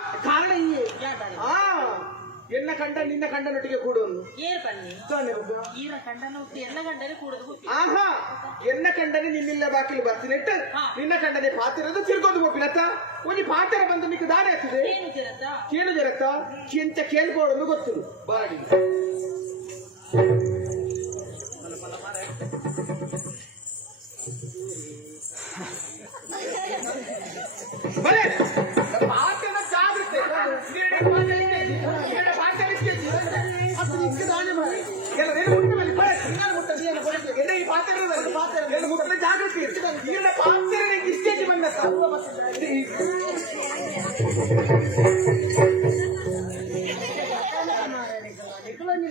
ಕಾರಣ ಇಯೇ ಎನ್ನ ಕಂಡ ನಿನ್ನ ಕಂಡನೊಟ್ಟಿಗೆ ಕೂಡೋನು ಏರ್ ಬನ್ನಿ ಈರ ಕಂಡನೊಟ್ಟಿಗೆ ಎಲ್ಲ ಕಂಡನೆ ಕೂಡೋದು ಆಹಾ ಎನ್ನ ಕಂಡನೆ ನಿನ್ನಿಲ್ಲ ಬಾಕಿಲು ಬರ್ತಿನೆಟ್ಟು ನಿನ್ನ ಕಂಡನೆ ಪಾತಿರದು ತಿರ್ಗೋದು ಹೋಗ್ಬಿನತ್ತ ಒಂಜಿ ಪಾತ್ರ ಬಂದು ನಿಕ್ಕೆ ದಾರಿ ಆಗ್ತದೆ ಕೇಳು ಜರತ್ತ ಎಂತ ಕೇಳ್ಕೊಳ್ಳೋದು ಗೊತ್ತು ಬಾಡಿ ಬರೇ ಪಾತ್ರದ ಜಾಗ್ರತೆ ಜಾಗೃತಿ ಈಗಿನ ಪಾತ್ರ ಇಷ್ಟೇಜ್ ಬಂದ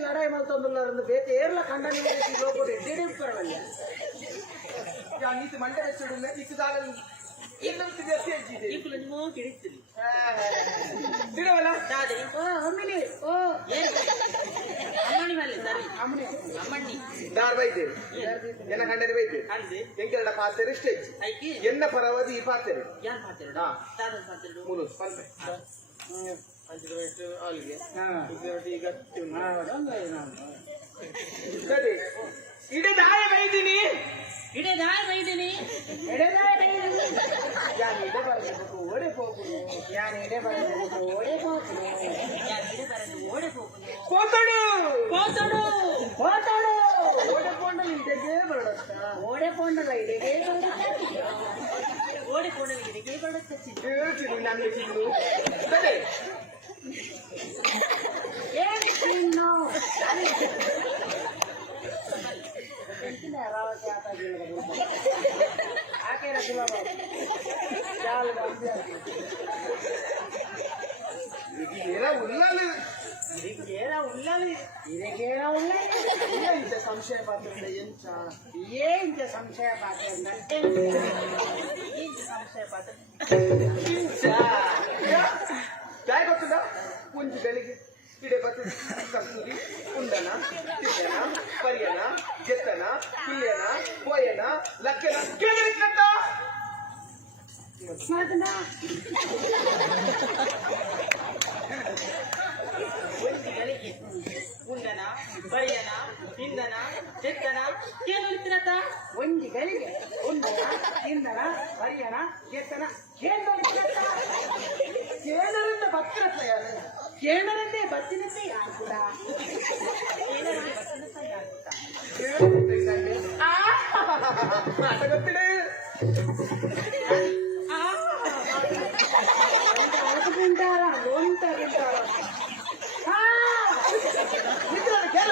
ಲಡಾಯಿ ಮಾಡ್ತಂದು ಬೇತೆ ಏರ್ಲ ಕಂಡ ನೀತಿ ಮಂಡೆ ಬೆಚ್ಚಿಡಿಲ್ಲ ಇಕ್ಕದಾಗ ಇನ್ನೊಂದು ಕಿಡಿಸ್ತೀನಿ ತಿರುವಲ್ಲ ಅಮ್ಮನಿ ಮೇಲೆ ಸರಿ ಅಮ್ಮಣ್ಣಿ ದಾರ್ ಬೈದೆ ಎನ್ನ ಕಂಡರೆ ಬೈದೆ ಎಂಕೆರಡ ಪಾತ್ರೆ ಸ್ಟೇಜ್ ಎನ್ನ ಪರವಾದಿ ಈ ಪಾತ್ರೆ ಯಾರು ಪಾತ್ರೆ ಮೂರು ಪಲ್ಪೆ ಇಡೇ ದಾಯ ಬೈದಿನಿ ಇಡೇ ದಾಯ ಬೈದಿನಿ ಯಾರು ಇಡೆ ಬರಬೇಕು ಓಡೆ ಹೋಗುದು ಯಾರು ಇಡೆ ಬರಬೇಕು ಓಡೆ ಹೋಗುದು ಓಡೆ ಹೋಗುದು ಕೋತಡು ಕೋತಡು ಕೋತಡು ಓಡೆ ಪೋಂಡಲ್ ಇಡೆಗೆ ಬರಡತ್ತ ಓಡೆ ಪೋಂಡಲ ಇಡೆಗೆ ಓಡೆ ಪೋಂಡಲ ಇಡೆಗೆ ಬರಡತ್ತ ಚಿನ್ನು ನನ್ನ ಚಿನ್ನು ಸರಿ ಏನ್ ಚಿನ್ನು ಸಂಶಯ ಪಾತ್ರ ಏಂತ ಸಂಶಯ ಪಾತ್ರ ಸಂಶಯ ಪಾತ್ರ ಯಾಕೆ ಗೊತ್ತಿಲ್ಲ ಕುಂಜಿಗಳಿಗೆ ಇಡೆ ಬತ್ತು ಕಸ್ತೂರಿ ಕುಂದನ ತಿದ್ದನ ಪರಿಯನ ಗೆತ್ತನ ಪಿಲ್ಯನ ಪೋಯನ ಲಕ್ಕನ ಕೇಳಿದಂತ ಕುಂದನ ಪರಿಯನ ಇಂದನ ಗೆತ್ತನ ಕೇಳಿರ್ತೀರತ್ತ ಒಂಜಿಗಳಿಗೆ ಕುಂದನ ಇಂದನ ಪರಿಯನ ಗೆತ್ತನ ಕೇಳರಿಂದ ಭಕ್ತಿರತ್ತ ಕೇಳರನ್ನೇ ಬತ್ತಿನಂತೆ ಯಾರು ಕೂಡ ಗೊತ್ತಿದೆ ತಿಂತಾರ ಲೋಂತ ತಿಂತಾರ ಕೇಳ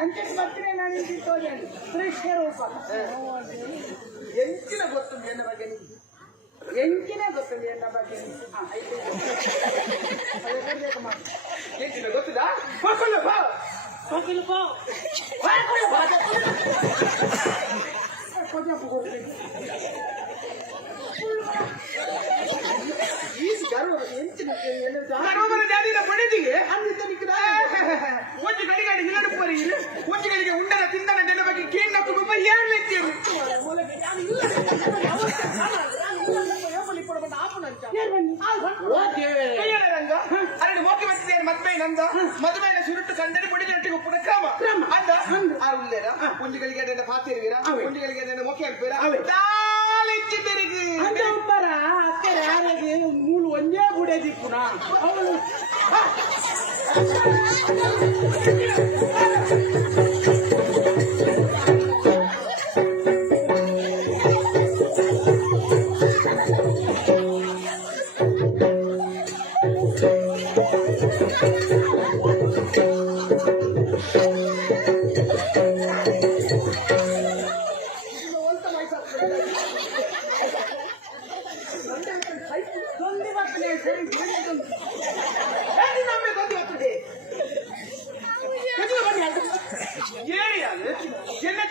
ಅಂಚೆ ಬರ್ತೀನಿ ನಾನು ಇಂತಿರ್ತೋದೇನು ದೃಶ್ಯ ರೂಪ ಎಂಚಿನ ಗೊತ್ತುಂಟು ಎನ್ನ ಬಗ್ಗೆ ಎಂಚಿನ ಗೊತ್ತುಂಟು ಎನ್ನ ಬಗ್ಗೆ ಎಂಚಿನ ಗೊತ್ತುದಾ ಹೋಗಲ್ಲ ಬಾ ಹೋಗಿಲ್ಲ ಪೋ ಪಡೆದಿಗೆ ಒಂಜಿ ಕಡಿಗಾಡಿ ಹಿಲಡುಪರಿ ಒಂಜಿ ಕಡೆಗೆ ಉಂಡರ ತಿಂದನ ನೆನ ಬಗ್ಗೆ ಕೇಳಕ್ಕೆ ತುಂಬ ಹೇಳಲಿದ್ದೇನೆ ಅರಡು ಮೋಕೆ ಬರ್ತಿದ್ದೇನೆ ಮದ್ಮೆನಂದ ಮದುವೆನ ಸುರುಟ್ಟು ಕಂಡರೆ ಬಡಿದಟ್ಟಿಗೆ ಉಪ್ಪುನ ಕ್ರಮ ಅಂದ ಆ ಉಳ್ಳೇರ ಒಂಜಿಗಳಿಗೆ ಅದನ್ನ ಪಾತಿರುವೀರ ಒಂಜಿಗಳಿಗೆ ಅದನ್ನ ಮೋಕೆ ಹಾಕ್ಬೇರ ತಾಳಿಚ್ಚಿದ್ದರಿಗೆ ಅಂತ ಉಪ್ಪರ ಅಕ್ಕರೆ ಯಾರಿಗೆ ಮೂಲು ಒಂದೇ ಗುಡೆ ದಿಕ್ಕುನ ಅವಳು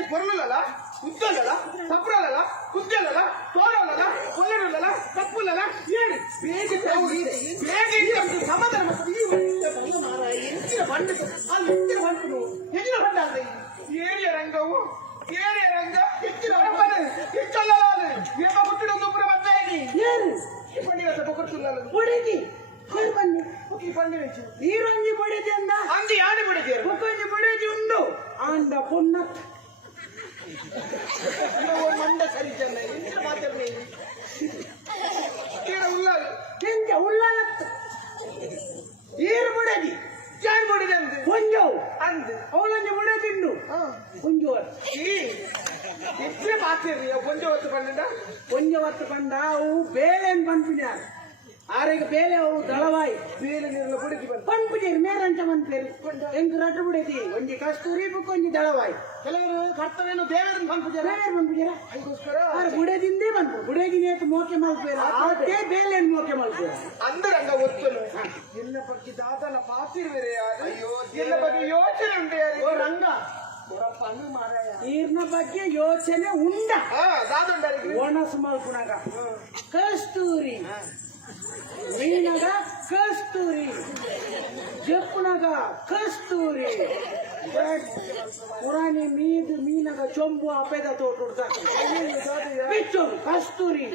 పొరలల ఉద్దలల తప్పులల కుద్దలల తోరలల కొల్లరలల తప్పులల ఏడి బేగి తౌరి బేగి సమాధానం ఈ మారా ఎంచిన బండ ಅಲ್ಲಿ ಇತ್ತಿನ ಬಂತು ಹೆಚ್ಚಿನ ಬಂದ ಏರಿಯ ರಂಗವು ಏರಿಯ ರಂಗ ಹೆಚ್ಚಿನ ಹೆಚ್ಚಲ್ಲಲಾದು ಎಂಬ ಹುಟ್ಟಿಡೊಂದು ಮದ್ದಾಗಿ ಏನು ಪಂಡಿತ ಕೊಡ್ತಿಲ್ಲ ಹೊಡೆದಿ ಸರಿ ಬನ್ನಿ ಈ ಪಂಡಿತ ನೀರೊಂಜಿ ಬಡಿದೆ ಅಂದ ಅಂದಿ ಯಾರು ಬಿಡಿದ್ದೀರ ಮುಖಂಜಿ ಬಡಿದಿ ಉಂಡು ಅಂದ ಪೊನ್ನತ್ ಮಂಡ ಸರಿ ಚೆನ್ನ ಎಂತ ಮಾತಾಡ್ತೀನಿ ಉಲ್ಲಾಲ ಎಂತ ಉಳ್ಳಾಲತ್ತ ಈರು ಬಡದಿ ಜಾನ್ ಮಾಡಿದೆ ಅಂದ ಕೊಂಜು ಅಂದ್ ಅವಳೊಂಜಿ ಬಡಿದಿಂಡು ಕೊಂಜು ಹೆಚ್ಚಿನ ಮಾತಿರ್ರಿ ಕೊಂಚ ಹೊತ್ತು ಬಂದ ಕೊಂಜ ಹೊತ್ತು ಬಂದ ಅವು ಬೇಳೆನ್ ಪನ್ಪಿನ ಆರೆಗೆ ಬೇಲೆ ಅವು ದಳವಾಯಿ ಬೇರೆ ನೀರನ್ನು ಕುಡಿದು ಬಂದ ಪನ್ಪಿಜೇರಿ ಮೇರಂಚ ಮನ್ಪೇರಿ ಎಂಕ್ ರಟ್ಟು ಬಿಡೈತಿ ಒಂಜಿ ಕಸ್ತೂರಿ ಬುಕ್ಕೊಂಜಿ ದಳವಾಯಿ ಕೆಲವರು ಕರ್ತವ್ಯನು ದೇವರನ್ನು ಪಂಪಿದ್ದಾರೆ ಬೇರೆ ಪನ್ಪಿಜೇರ ಅದಕ್ಕೋಸ್ಕರ ಗುಡೆದಿಂದೇ ಬಂತು ಗುಡೆಗಿ ನೇತು ಮೋಕೆ ಮಲ್ಪೇರ ಅದೇ ಬೇಲೆನ್ ಮೋಕೆ ಮಲ್ಪೇರ ಅಂದರಂಗ ಒತ್ತನು ಎಲ್ಲ ಬಗ್ಗೆ ದಾದನ ಪಾತಿರುವರೆ ಅಯ್ಯೋ ಎಲ್ಲ ಬಗ್ಗೆ ಯೋಚನೆ ಉಂಟು ಯಾರು ಓ ರಂಗ ನೀರ್ನ ಬಗ್ಗೆ ಯೋಚನೆ ಉಂಡ ದಾದಂಡರಿಗೆ ಒಣಸು ಮಲ್ಪುನಾಗ ಕಸ್ತೂರಿ ಮೀನಗ ಕಸ್ತೂರಿ ಜಪ್ಪುನಾಗ ಕಸ್ತೂರಿ ಪುರಾಣಿ ಮೀನಗ ಚೊಂಬು ಅಪೆದ ತೋಟ ಬಿಚ್ಚು ಕಸ್ತೂರಿ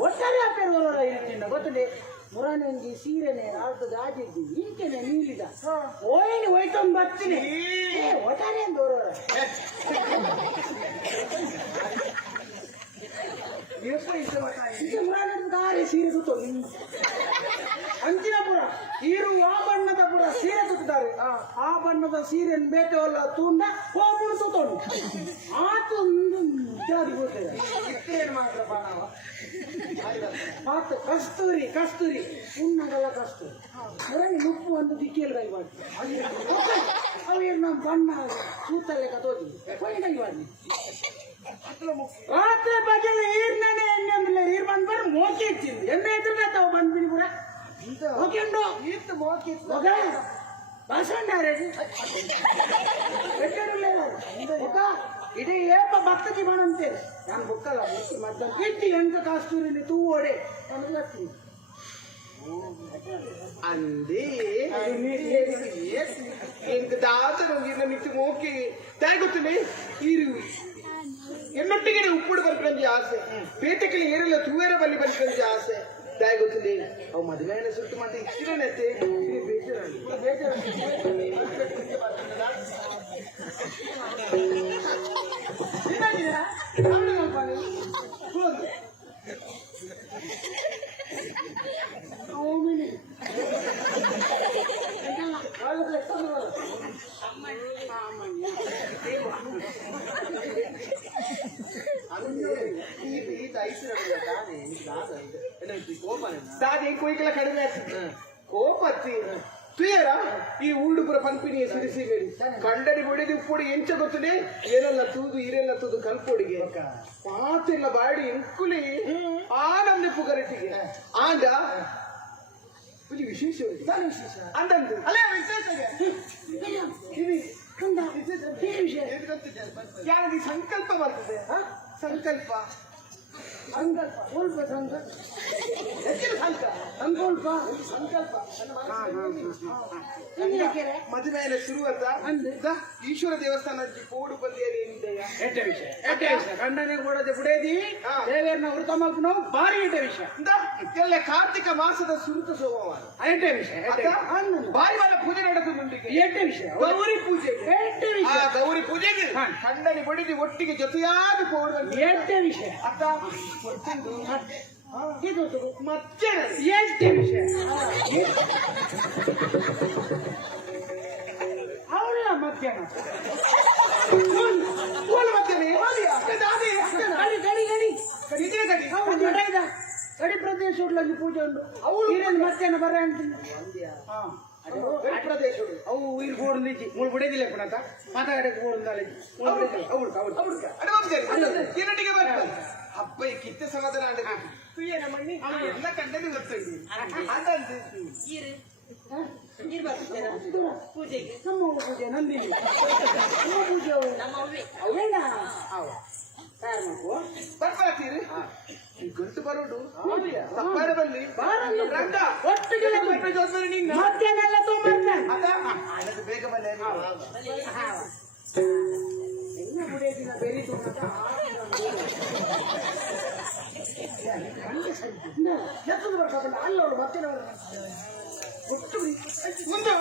ಒಟ್ಟಾರೆ ಅಪ್ಪೆ ಇರ್ತೀನಿ ಗೊತ್ತೇ ಮುರಾಣಿ ಒಂಜಿ ಸೀರೆನೆ ಅರ್ಧ ಗಾಜಿದ್ದಿ ಇಂಕೆನೆ ನೀಲಿದ ಓಯ್ನಿ ಹೋಯ್ತೊಂದು ಬರ್ತೀನಿ ಒಟ್ಟಾರೆ ಅಂತ ಗಾರಿ ಸೀರೆ ಸುತ್ತೋ ಅಂಚಿನಪುರ ಈರು ಆ ಬಣ್ಣದ ಪುರ ಸೀರೆ ತುತ್ತಾರೆ ಆ ಬಣ್ಣದ ಸೀರೆಯನ್ನು ಬೇಟೆವಲ್ಲ ತೂಂಡ ಹೋಗ್ಬಿಡು ಸುತ್ತೋಡು ಆತು ಜಾರಿ ಹೋಗ್ತದೆ ಮಾತ್ರ ಬಾಣವ ಆತು ಕಸ್ತೂರಿ ಕಸ್ತೂರಿ ಉಣ್ಣಗಲ್ಲ ಕಸ್ತೂರಿ ಮುರಾಣಿ ನುಪ್ಪು ಒಂದು ದಿಕ್ಕಿಯಲ್ಲಿ ಕೈ ಮಾಡಿ ಅವೇನು ನಮ್ಮ ಬಣ್ಣ ಸೂತಲ್ಲೇ ಕತೋದಿ ಕೈ ಮಾಡಿ ರಾತ್ರಿ ಬಗೆಲ್ಲ ಈರ್ನೇ ಎಣ್ಣೆ ಅಂದ್ರೆ ನೀರು ಬಂದ್ ಬರ ಮೋಕೆ ಇಚ್ಚಿಂದು ಎಣ್ಣೆ ಇದ್ರೆ ತಾವು ಬಂದ್ಬಿಡಿ ಪುರ ಹೋಗಿಂಡು ಇತ್ತು ಮೋಕೆ ಮಗ ಬಸಣ್ಣ ಇಡೀ ಏಪ ಭಕ್ತಜಿ ಬಣಂತೇನೆ ನಾನು ಬುಕ್ಕಲ್ಲ ಮಧ್ಯ ಇಟ್ಟು ಎಂಕ ಕಾಸ್ತೂರಿನಿ ತೂ ಓಡೆ ನಾನು ಬರ್ತೀನಿ ಅಂದೇ ಎಂಕ ದಾತರು ನಿಮಿತ್ತ ಮೋಕೆ ತಾಗೊತ್ತನೆ ಇರು ಎನ್ನೊಟ್ಟಿಗೆ ಉಪ್ಪುಡು ಬರ್ಕೊಂಡಿ ಆಸೆ ಬೇಟೆಕಲಿ ಏರೆಲ್ಲ ತೂವೇರ ಬಲ್ಲಿ ಬರ್ಕೊಂಡಿ ಆಸೆ ತಾಯಿ ಗೊತ್ತಿದೆ ಅವು ಮದುವೆನ ಸುಟ್ಟು ಮತ್ತೆ ಇಚ್ಚಿರನತ್ತೆ ಕೋಯಿಕಲ ಕಡಿಮೆ ಆಗ್ತದೆ ಕೋಪತ್ತಿ ತುಯರ ಈ ಉಳ್ಳುಪುರ ಪಂಪಿನಿಯ ಸಿರಿಸಿಬೇಡಿ ಕಂಡಡಿ ಬಡಿದು ಉಪ್ಪುಡಿ ಎಂಚ ಗೊತ್ತದೆ ಏನೆಲ್ಲ ತೂದು ಇರೆಲ್ಲ ತೂದು ಕಲ್ಪೊಡಿಗೆ ಮಾತೆಲ್ಲ ಬಾಡಿ ಎಂಕುಲಿ ಆನಂದ ಪುಗರಟಿಗೆ ಆಂಡ ಒಂದು ವಿಶೇಷ ಅಂದಂದು ಅಲ್ಲ ವಿಶೇಷ ಯಾರಿಗೆ ಸಂಕಲ್ಪ ಬರ್ತದೆ ಸಂಕಲ್ಪ ಸಂಕಲ್ಪ ಸ್ವಲ್ಪ ಸಂಕಲ್ಪ ಸಂಕಲ್ಪ ಸಂಕಲ್ಪ ಮದುವೆಯ ಶುರುವತ್ತ ಈಶ್ವರ ದೇವಸ್ಥಾನ ಕೋಡು ಬಂದಿಯಲ್ಲಿ ಎಡ್ಡ ವಿಷಯ ಗಂಡನೆ ಕೂಡದೆ ಬಿಡೇದಿ ದೇವೇರ್ನ ವೃತ ಮಲ್ಪು ನಾವು ಭಾರಿ ಎಡ್ಡ ವಿಷಯ ಎಲ್ಲ ಕಾರ್ತಿಕ ಮಾಸದ ಸುರುತ ಸೋಮವಾರ ಎಡ್ಡ ವಿಷಯ ಭಾರಿ ಬಲ ಪೂಜೆ ನಡೆದುಂಟಿಗೆ ಎಡ್ಡ ವಿಷಯ ಗೌರಿ ಪೂಜೆ ಎಡ್ಡ ವಿಷಯ ಗೌರಿ ಪೂಜೆಗೆ ಕಂಡನಿ ಬಡಿದು ಒಟ್ಟಿಗೆ ಜೊತೆಯಾದ ಕೋಡು ಎಡ್ಡ ವಿಷಯ ಅತ್ತ ಇದು ಮತ್ತೆ ಎಡ್ಡ ವಿಷಯ ಅವಳ ಮಧ್ಯಾಹ್ನ ಗಡಿ ಪ್ರದೇಶ ಪೂಜೆ ಉಂಟು ಅವಳು ಮಧ್ಯಾಹ್ನ ಬರ ಪ್ರದೇಶ ಅವು ಇಲ್ಲಿ ಗೋಡಿಂದಿ ಮೂರು ಬಿಡೋದಿಲ್ಲ ಪುನಃ ಮಾತಾಡಕ್ಕೆ ಏನಟ್ಟಿಗೆ ಬರ್ತದೆ ಹಬ್ಬ ಕಿತ್ತ ಸಮಾಧಾನ ತುಯ್ಯನ ಮಣ್ಣಿ ಎಲ್ಲ ಕಂಡಲ್ಲಿ ಬರ್ತಿದ್ವಿ ಅದಂತೆ ಪೂಜೆಗೆ ನಮ್ಮ ಪೂಜೆ ನಂದಿನಿ ನಮ್ಮ ಪೂಜೆ ಅವೇನಾ ಅವ ತಯಾರು ಮಾಡ್ಕೋ ಬರ್ತೀರಿ ಗಂಟು ಬರೋಡು ತಪ್ಪಾರ ಬಲ್ಲಿ ಬಾರಲ್ಲ. ರಂಗ ಒಟ್ಟಿಗೆ ಜೋಸ್ಬರಿ ನಿನ್ನ ಮಧ್ಯಾಹ್ನ ತೊಗೊಂಬರ್ತೇನೆ ಅದು ಬೇಗ ಬಲ್ಲ ಎಲ್ಲ ಮುಡಿಯೋದಿನ ಬೆರೀತು ಎತ್ತದು ಬರ್ಬೇಕಲ್ಲ ಅಲ್ಲ ಅವಳು ಮತ್ತೆ ಒಟ್ಟು ಮುಂದೆ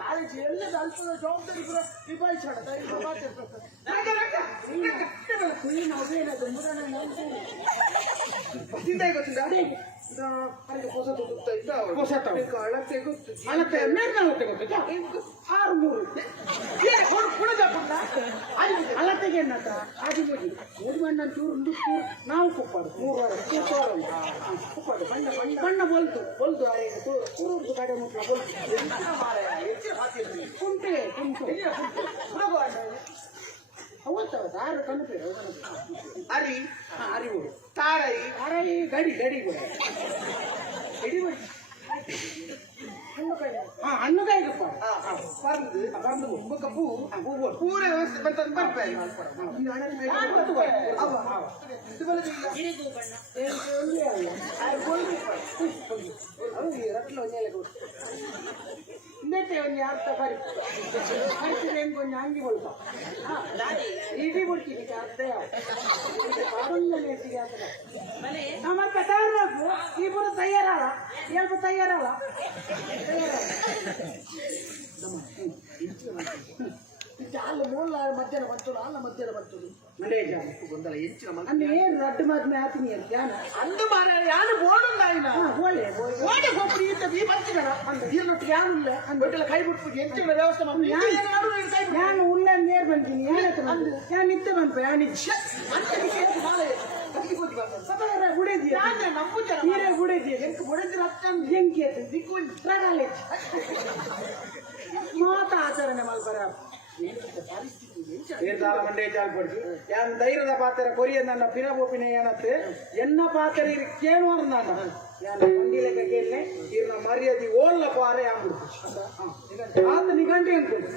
ಕಾಲೇಜ್ ಎಲ್ಲ ಅಲ್ಪದ ಜವಾಬ್ದಾರಿ ಕೂಡ ನಿಭಾಯಿಸೋಣ ನಾವೇನದು ಚಿಂತೆ ಗೊತ್ತಿಲ್ಲ ಅಲ್ಲಿ ಹೊಸ ತುಗುತ್ತಾ ಇದ್ದ ಹೊಸ ಅಳತೆ ಗೊತ್ತು ಅಳತೆ ಮೇಲ್ನಳತೆ ಗೊತ್ತಿಲ್ಲ 6 ಅಳತೆಗೆ ಎನ್ನತ ಆದಿ ಹೋಗಿ ಮೂರು ಬಣ್ಣ ಚೂರು ನಾವು ಕುಪ್ಪಾಡು 3 ವಾರ ಕುಪ್ಪಾಡು ಬಣ್ಣ ಬೊಲ್ತು ಊರು ಕಡೆ ಮುಟ್ಲ ಕುಂಟೆ ಅವತ್ತವ ಆರು ಕಣ್ಣು ಅರಿ ಅರಿವು ತಾರೈ ಅರೈ ಗಡಿ ಕೂಡ ಗಡಿ ಬಡಿ ಹಣ್ಣು ಕಾಯಿಗೆ ಪರಂದು ಕಪ್ಪು ಪೂರ ವ್ಯವಸ್ಥೆ ಬಂತಂದು ಬರ್ಬೇಕು ಇನ್ನೈತೆ ಒಂದು ಅರ್ಥ ಬರಿ ಹರಿಸಿದ್ರೆ ಕೊಂಚ ಅಂಗಿ ಬಳ್ತ ಇಡೀ ಬಿಡ್ತೀನಿ ಅರ್ಥ ಮತ್ತೆ ತಯಾರಾಗು ಇಬ್ಬರು ತಯಾರಲ್ಲ ಸ್ವಲ್ಪ ತಯಾರಲ್ಲ ಅಲ್ಲ ಮೂಲ ಮಧ್ಯಾಹ್ನ ಬರ್ತಲ್ಲ ಅಲ್ಲ ಮಧ್ಯಾಹ್ನ ಬರ್ತದೆ ಗೊಂದಲ ಹೆಚ್ಚಿನ ಅಂದ್ರೆ ಏನು ರಡ್ಡು ಮಾದ್ಮೆ ಆತೀನಿ ಅಂತ ಯಾನ ಅಂದು ಮಾರ ಯಾರು ಬೋಡುಂದಾಯಿನ ಓಳೆ ಓಡಿ ಹೋಗ್ಬಿಡಿ ಅಂತ ಬಿ ಬರ್ತಿದಾರ ಇಲ್ಲೊಟ್ಟಿಗೆ ಯಾರು ಇಲ್ಲ ಒಟ್ಟೆಲ್ಲ ಕೈ ಬಿಟ್ಬಿಟ್ಟು ಹೆಚ್ಚಿನ ವ್ಯವಸ್ಥೆ ಮಾಡಿ ನಾನು ಉಳ್ಳ ನೇರ್ ಬಂತೀನಿ ಯಾನ್ ನಿತ್ಯ ಬಂತು ಯಾನಿಚ್ಚ ಗುಡಿದ್ಯಾ ನೀರೇ ಗುಡಿದ್ಯಾ ಹೆಂಗೆ ಗುಡಿದ್ರೆ ಅತ್ತ ಹೆಂಗೆ ದಿಕ್ಕು ಮಾತ ಆಚರಣೆ ಮಲ್ಪರ ಮಂಡೇ ಚಾಲ್ಪಡ್ತು ಯಾನ್ ಧೈರ್ಯದ ಪಾತ್ರ ಕೊರಿಯ ನನ್ನ ಪಿರಬೋಪಿನ ಏನತ್ತೆ ಎನ್ನ ಪಾತ್ರ ಕೇಳುವ ನಾನು ಯಾನ ಮಂಡಿಲೆಕ್ಕ ಕೇಳನೆ ಇರ್ನ ಮರ್ಯಾದೆ ಓಲ್ಲ ಪಾರೆ ಆಗ್ಬಿಡ್ತು ಆತ ನಿಗಂಟೆ ಅನ್ಕೊಂಡು